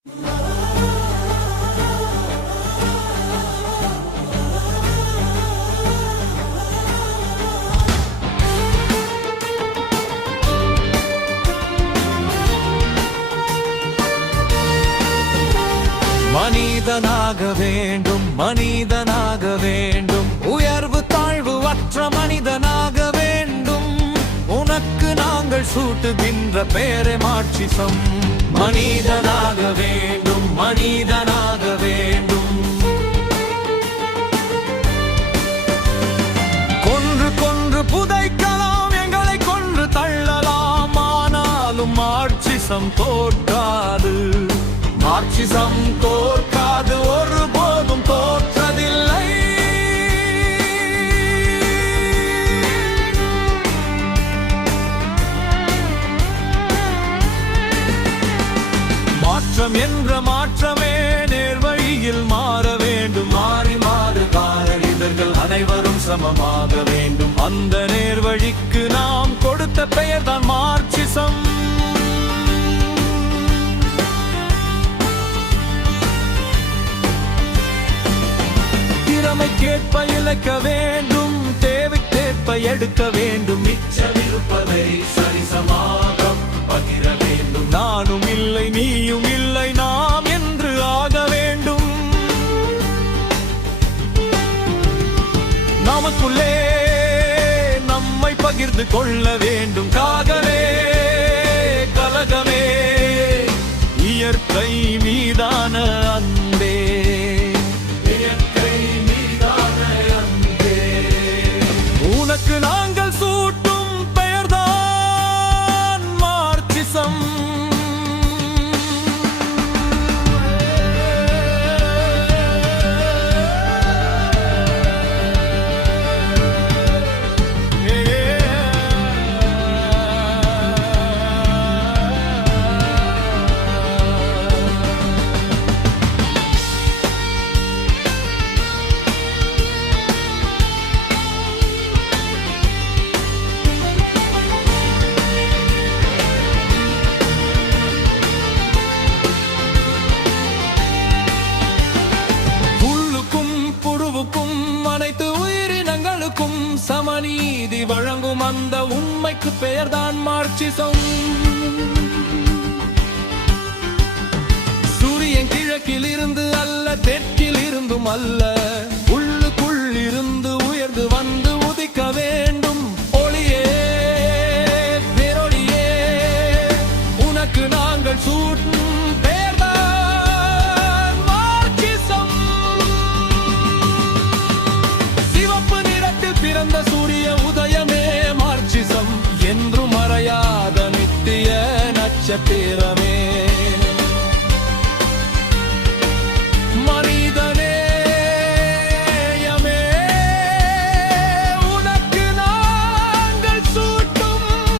மனிதனாக வேண்டும், மனிதனாக வேண்டும், உயர்வு தாழ்வு அற்ற மனிதனாக வேண்டும். உனக்கு நாங்கள் சூட்டுகின்ற பேரே மாட்சிசம். மனிதனாக வேண்டும், மனிதனாக வேண்டும். கொன்று கொன்று புதைக்கலாம், எங்களை கொன்று தள்ளலாம், ஆனாலும் மாட்சிசம் தோற்காது. மாட்சிசம் தோற்காது, ஒருபோதும் தோற்றதில்லை. மாற்றம் என்ற மாற்றமே நேர்வழியில் மாற வேண்டும். மாறி மாறு காரணிதர்கள் அனைவரும் சமமாக வேண்டும். அந்த நேர்வழிக்கு நாம் கொடுத்த பெயர்தான் மார்க்சிசம். திறமைக்கேற்ப இழைக்க வேண்டும், தேவைக்கேற்ப எடுக்க வேண்டும். மிச்சமிருப்பதை சரிசமாக பகிர வேண்டும். நானும் இல்லை நீயும் இல்லை நாம் என்று ஆக வேண்டும். நமக்குள்ளே நம்மை பகிர்ந்து கொள்ள வேண்டும். காகலே கலகமே இயற்கை மீதான அன்பே. உனக்கு நாங்கள் சூட்டும் பெயர்தான் மார்க்சிசம். அனைத்து உயிரினங்களுக்கும் சமநீதி வழங்கும் அந்த உண்மைக்கு பெயர்தான் மார்க்சிசம். சூரியன் கிழக்கில் இருந்து அல்ல, தெற்கில் இருந்தும் அல்ல, உள்ளுக்குள் இருந்து உயர்ந்து வந்து உதிக்க வேண்டும். ஒளியே பேரொளியே, உனக்கு நாங்கள் சூட்டும் பிறந்த சூரிய உதயமே மார்க்சிசம். என்றும் மறையாத நித்திய நட்சத்திரமே.